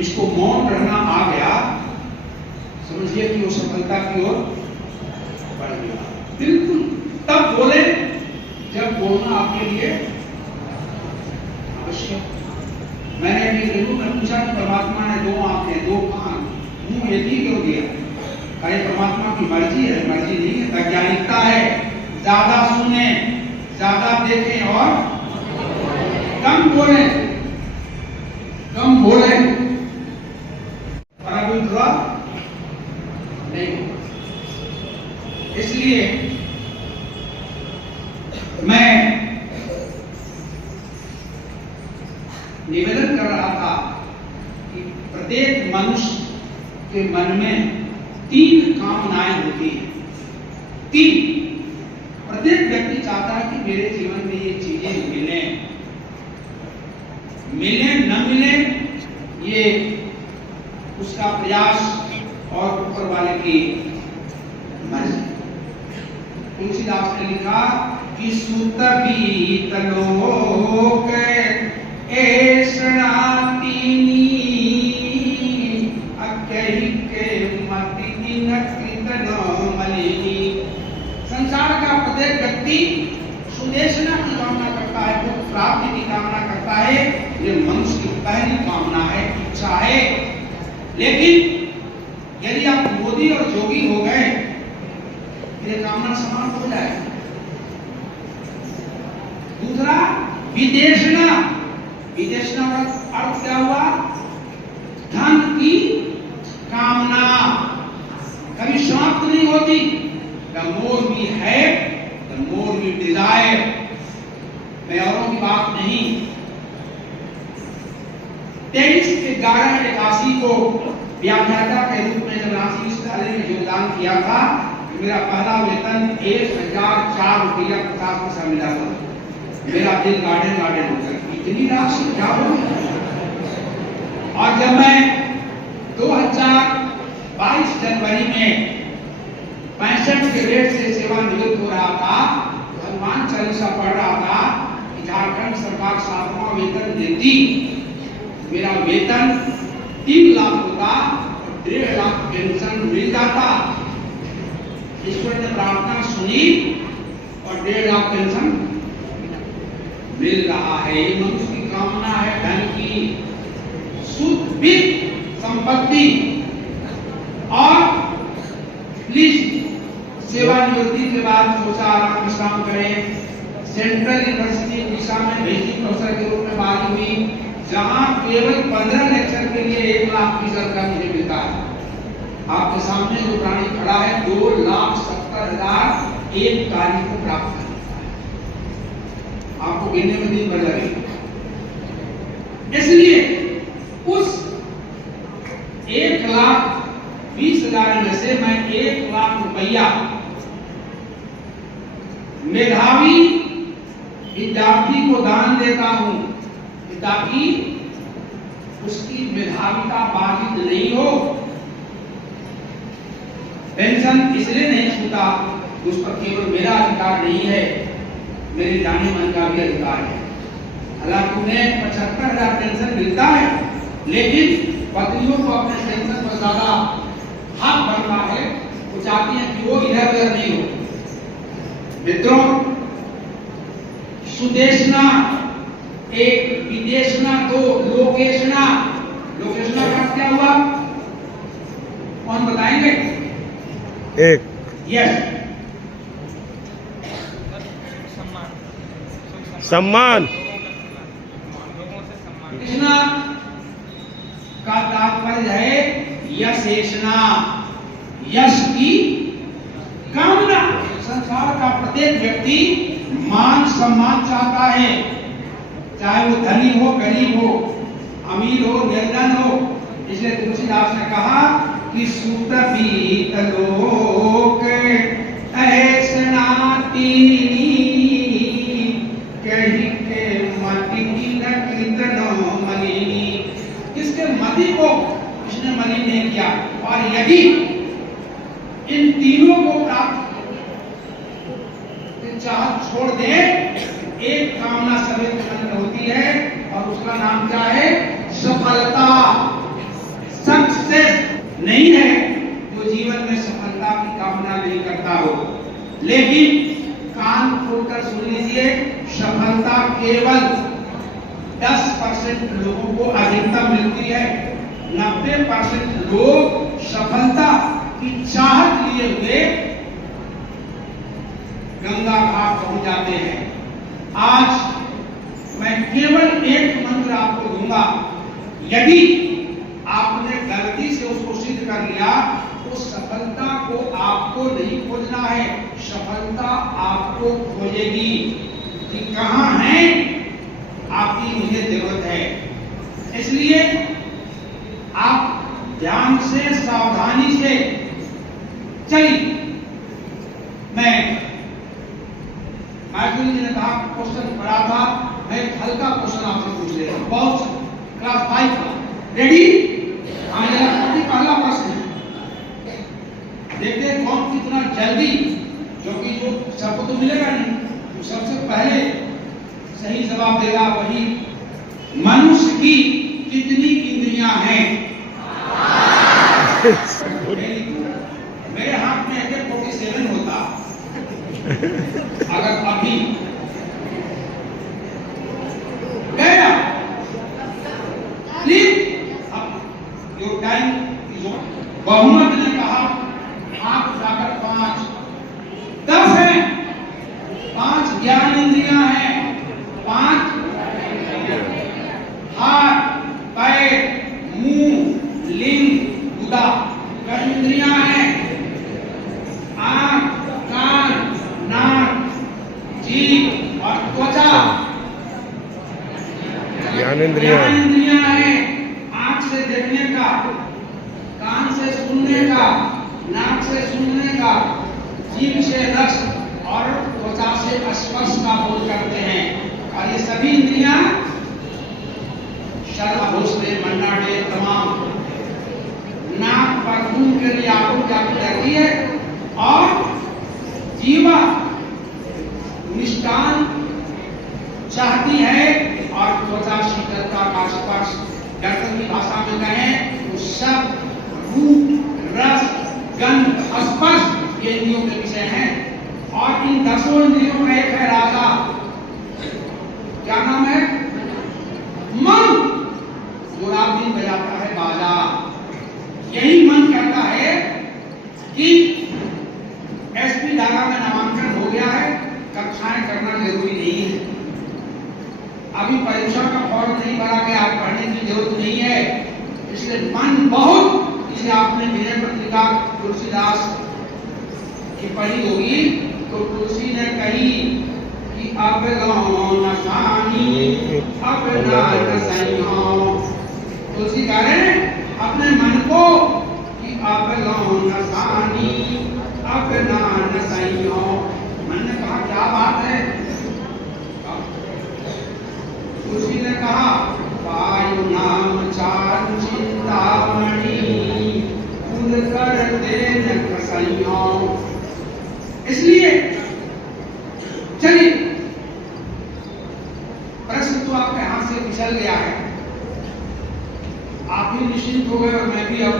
जिसको मौन रहना आ गया, समझिए कि वो सफलता की ओर बढ़ गया। बिल्कुल तब बोले जब बोलना आपके लिए आवश्यक। मैंने अभी गुरु में पूछा कि परमात्मा ने दो आंखें, दो कान, मुंह ये क्यों दिया? अरे परमात्मा की मर्जी है, मर्जी नहीं है, वैज्ञानिकता है। ज्यादा सुने, ज्यादा देखें और कम बोले, कम बोले, परंतु नहीं। इसलिए मैं निवेदन कर रहा था कि प्रत्येक मनुष्य के मन में 3 कामनाएं होती हैं। 3। प्रत्येक व्यक्ति चाहता है कि मेरे जीवन में ये चीजें मिले, मिले न मिले ये उसका प्रयास और ऊपर वाले की मर्जी। तुलसीदास ने लिखा कि सुत बीत लोक ऐसणातीनी अकहि के मति दिन कृतन मलिनी। संसार का प्रत्येक व्यक्ति सुदेशना की कामना करता है, दुख प्राप्ति की कामना करता है। ये मनुष्य की पहली कामना है, इच्छा है। लेकिन यदि आप मोदी और जोगी हो गए, ये कामना समान हो जाएगी। दूसरा विदेशना। विदेशना का अर्थ क्या हुआ? धन की कामना कभी समाप्त नहीं होती। The more we have, the more we desire। मैं औरों की बात नहीं। 23/11/81 को व्याख्याता के रूप में जब रांची विश्वविद्यालय में योगदान किया था, मेरा पहला वेतन 1004 रुपया 50 पैसा मिला था। मेरा दिल गार्डन गार्डन होकर इतनी राशि क्या हो। और जब मैं 2022 जनवरी में 65 के रेट से सेवानिवृत्त हो रहा था, हनुमान चालीसा पढ़ रहा था कि झारखंड सरकार 7वां वेतन देती, मेरा वेतन 3 लाख होता और 1.5 लाख पेंशन मिल जाता। ईश्वर ने प्रार्थना सुनी और 1.5 लाख पेंशन मिल रहा है। ये मनुष्य की कामना है, धन की, सुख संपत्ति। और प्लीज सेवानिवृत्ति के बाद सोचा आराम विश्राम करें। सेंट्रल यूनिवर्सिटी उड़ीसा में विजिटिंग प्रोफेसर के रूप में बहाली हुई, जहां केवल 15 लेक्चर के लिए 1 लाख फीस का मुझे मिलता है। आपके सामने जो प्राणी खड़ा है 2,70,000 एक कार्य को प्राप्त करता है। आपको गिनने में दिन भर लगेगा। इसलिए उस 1,20,000 में से मैं 1 लाख रुपया मेधावी विद्यार्थी को दान देता हूं, ताकि उसकी मेधाविता बाधित नहीं हो। पेंशन इसलिए नहीं छूटा, उस पर केवल मेरा अधिकार नहीं है, मेरे जाने मन का भी अधिकार है। हालांकि उन्हें 75,000 पेंशन मिलता है, लेकिन पत्नियों को अपने पेंशन पर ज्यादा हक बनता है। वो चाहती हैं कि वो इधर उधर नहीं हो। मित्रों, सुदेशना एक, विदेशना 2, लोकेशना। लोकेशना का क्या हुआ? कौन बताएंगे? 1 यस, सम्मान। कृष्णा का तात्पर्य है यशेषणा, यश की कामना। संसार का प्रत्येक व्यक्ति मान सम्मान चाहता है, चाहे वो धनी हो, गरीब हो, अमीर हो, निर्धन हो। इसलिए तुलसीदास ने कहा कि सुत बीत लोक ऐसणातीनी कहि के मति दिन कृतन मलिनी। इसके मति को इसने मलिन नहीं किया। और यदि इन तीनों को प्राप्त चाहत छोड़ दे, एक कामना सभी के मन में होती है और उसका नाम क्या है? सफलता। सक्सेस नहीं है जो जीवन में सफलता की कामना नहीं करता हो। लेकिन कान खोलकर सुन लीजिए, सफलता केवल 10% लोगों को अधिकतम मिलती है। 90% लोग सफलता की चाहत लिए हुए गंगा घाट पहुंच जाते हैं। आज मैं केवल एक मंत्र आपको दूंगा, यदि आपने गलती से उसको सिद्ध कर लिया तो सफलता को आपको नहीं खोजना है, सफलता आपको खोजेगी कि कहां है आपकी मुझे जरूरत है। इसलिए आप ध्यान से सावधानी से चलिए। माधुरी जी ने कहा क्वेश्चन पढ़ा था, मैं एक हल्का क्वेश्चन आपसे पूछ रहा हूं, बहुत क्लास 5 का। रेडी? हाँ, ये पहला प्रश्न है, देखते कौन कितना जल्दी, क्योंकि जो सबको तो मिलेगा नहीं, तो सबसे पहले सही जवाब देगा वही। मनुष्य की कितनी इंद्रियां हैं? मेरे हाथ में AK-47 होता अगर अभी गया। Please your time is over. बहुमत ने कहा हाथ उठाकर 5, 10 है। 5 ज्ञान इंद्रियां हैं, 5 हाथ, पैर, मुंह, लिंग, गुदा कर्म इंद्रियां हैं। आंख, कान, नाक, जीभ और त्वचा ज्ञानेंद्रियां हैं। आंख से देखने का, कान से सुनने का, नाक से सूंघने का, जीभ से रस और त्वचा से स्पर्श का बोध करते हैं। और ये सभी इंद्रियां शर्म, भोसले, मन्नाडे तमाम। नाक परफ्यूम के लिए आंखों की आंख रहती है और जीवा मिष्टान चाहती है और त्वचा शीतलता का स्पर्श। दर्शन की भाषा में कहें तो शब्द, रूप, रस, गंध, स्पर्श ये इंद्रियों के विषय हैं। और इन 10 इंद्रियों का एक है राजा। क्या नाम है? मन, जो रात दिन बजाता है बाजा। यही मन कहता है कि SP धागा में नामांकन हो गया है, कक्षाएं करना जरूरी नहीं है, अभी परीक्षा का फॉर्म नहीं भरा गया, आप पढ़ने की जरूरत नहीं है। इसलिए मन बहुत, इसे आपने विनय पत्रिका तुलसीदास की पढ़ी होगी, तो तुलसी ने कही कि अब न सानी अब न सैया। तुलसी कह रहे हैं अपने मन को कि अब न सानी अब न सैया। मन ने कहा क्या बात है? तुलसी ने कहा वायु नाम चार चिंतामणि फूल कर देन कसैया। इसलिए चलिए, प्रश्न तो आपके हाथ से फिसल गया है, आप भी निश्चिंत हो गए और मैं भी अब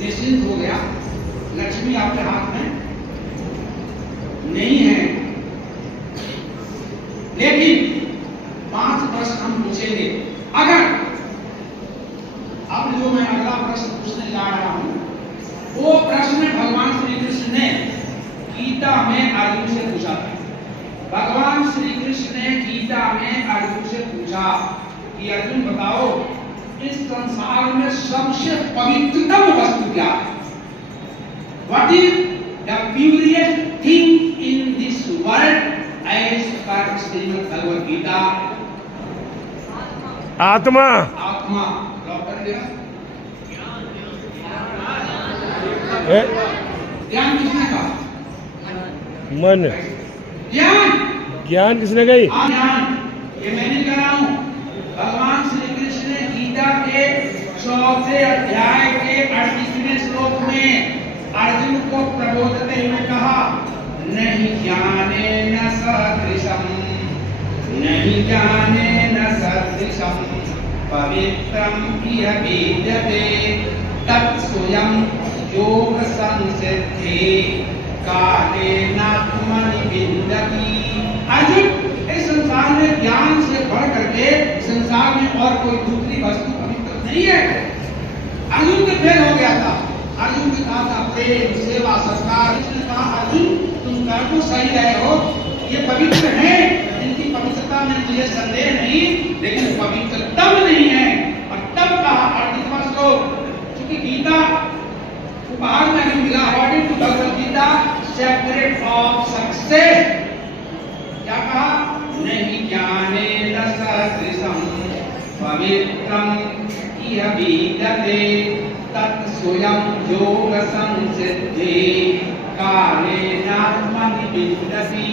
निश्चिंत हो गया। लक्ष्मी आपके हाथ में नहीं है, लेकिन 5 प्रश्न हम पूछेंगे। अगर अब जो मैं अगला प्रश्न पूछने जा रहा हूं, वो प्रश्न भगवान श्री कृष्ण ने गीता में अर्जुन से पूछा था। भगवान श्री कृष्ण ने गीता में अर्जुन से पूछा कि अर्जुन बताओ, इस संसार में सबसे पवित्रतम वस्तु क्या है? What is the purest thing in this world as per Shrimad Bhagavad Gita? आत्मा। आत्मा। लॉक कर दिया। ज्ञान किसने कहा? मन। ज्ञान। ज्ञान किसने कही? ज्ञान, ये मैं नहीं कह रहा हूं। भगवान श्री कृष्ण ने गीता के 4थे अध्याय के 38वें श्लोक में अर्जुन को प्रबोधते हुए कहा, नहीं ज्ञाने न सदृशम, नहीं ज्ञाने न सदृशम पवित्रं इह विद्यते तत्स्वयं योग संसिद्धि कालेनात्मनि विन्दति। अर्जुन, इस संसार में ज्ञान से बढ़ करके संसार में और कोई दूसरी वस्तु पवित्र नहीं है। अर्जुन तो फेल हो गया था। अर्जुन ने कहा था प्रेम, सेवा, सत्कार। इसने कहा अर्जुन तुम कर तो सही रहे हो, ये पवित्र है, इनकी पवित्रता में मुझे संदेह नहीं, लेकिन पवित्र तब नहीं है। और तब कहा 38वां श्लोक, क्योंकि गीता उपहार में हमें मिला according to Bhagavad Gita secret of success. क्या कहा? नहीं ज्ञानेन सदृशं पवित्रं इह विद्यते तत्स्वयं योग संसिद्धि कालेनात्मनि विन्दति।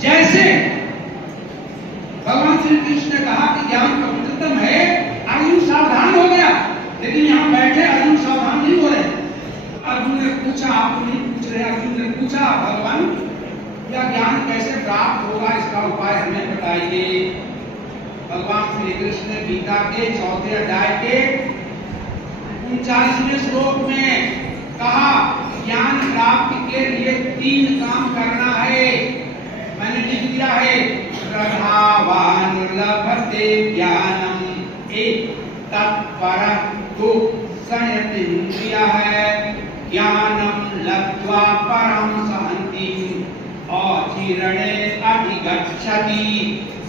जैसे भगवान श्री कृष्ण ने कहा कि ज्ञान पवित्रतम है, अर्जुन सावधान हो गया, लेकिन यहाँ बैठे अर्जुन सावधान नहीं हो रहे। अर्जुन ने पूछा, आप नहीं पूछ रहे, अर्जुन ने पूछा भगवान यह ज्ञान कैसे प्राप्त होगा, इसका उपाय हमें बताइए। भगवान श्री कृष्ण ने गीता के 4 अध्याय के 39वें श्लोक में कहा ज्ञान प्राप्ति के लिए 3 काम करना है। मैंने लिख दिया है, श्रद्धावान लभते ज्ञानम, 1 तत्पर 2 संयतीन्द्रिय है ज्ञानम लब्ध्वा परम सहन्ति अचिरणे अधिगच्छति।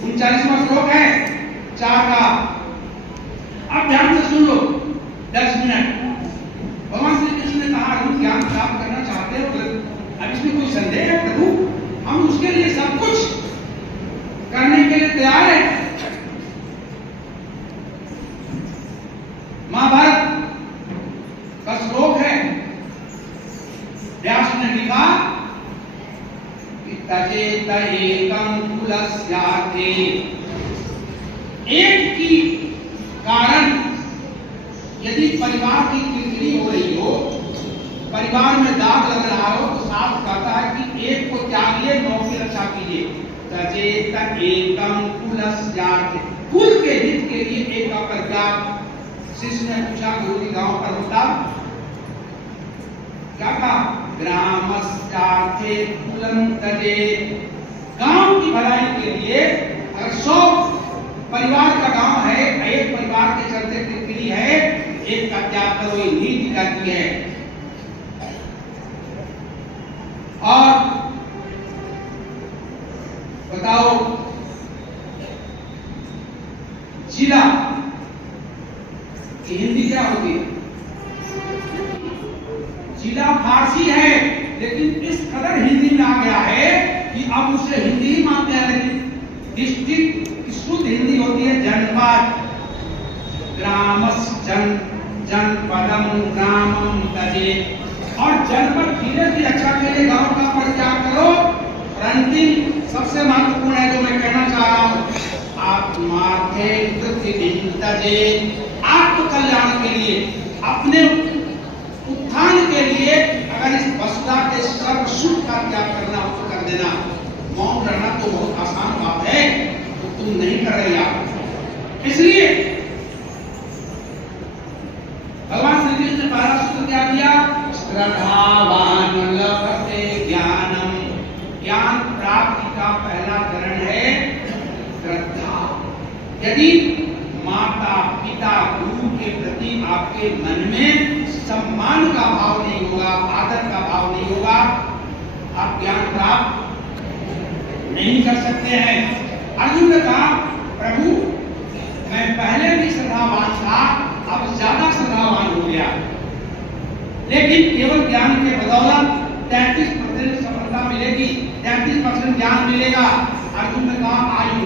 39वां श्लोक है 4 का। अब ध्यान से सुन लो 10 मिनट। भगवान श्री कृष्ण ने कहा अर्जुन ज्ञान प्राप्त करना चाहते हो, अब इसमें कोई संदेह है प्रभु, हम उसके लिए सब कुछ करने के लिए तैयार है। महाभारत का श्लोक है, व्यास ने लिखा तजेत एकं कुलस्यार्थे, एक की कारण यदि परिवार की किरकिरी हो रही हो, परिवार में दाग लग रहा हो, तो साथ कहता है कि एक को त्यागिए, 9 की रक्षा कीजिए। तजेत एकं कुलस्यार्थे, कुल के हित के लिए एक का परित्याग। शिष्य ने पूछा गुरु गांव पर होता क्या कहा? ग्रामस्यार्थे कुलं तजेत, गांव की भलाई के लिए अगर 100 परिवार का गांव है, एक परिवार के चलते किरकिरी है, एक का त्याग करो, ये नीति कहती है। और बताओ जिला की हिंदी क्या होती है? जिला फारसी है, लेकिन इस कदर हिंदी में आ गया है कि अब उसे हिंदी ही मानते हैं। लेकिन डिस्ट्रिक्ट की शुद्ध हिंदी होती है जनपद। ग्रामस जनपदम ग्रामम तजेत, और जनपद जिले की रक्षा के लिए गांव का परित्याग करो। और अंतिम सबसे महत्वपूर्ण है जो मैं कहना चाह रहा हूं, आत्मार्थे कृतिविं तजेत, आत्मकल्याण के लिए, अपने उत्थान के लिए अगर इस वसुधा के सर्व सुख का त्याग करना हो तो कर देना। मौन रहना तो बहुत आसान बात है, तो तुम नहीं कर रहे आप। इसलिए भगवान श्री कृष्ण ने पहला सूत्र क्या दिया? श्रद्धावान लभते ज्ञानम, ज्ञान प्राप्ति का पहला चरण है श्रद्धा। यदि माता पिता गुरु के प्रति आपके मन में सम्मान का भाव नहीं होगा, आदर का भाव नहीं होगा, आप ज्ञान प्राप्त नहीं कर सकते हैं। अर्जुन ने कहा प्रभु मैं पहले भी श्रद्धावान था, अब ज्यादा श्रद्धावान हो गया, लेकिन केवल ज्ञान के बदौलत 33% सफलता मिलेगी, 33% ज्ञान मिलेगा। अर्जुन ने कहा आयु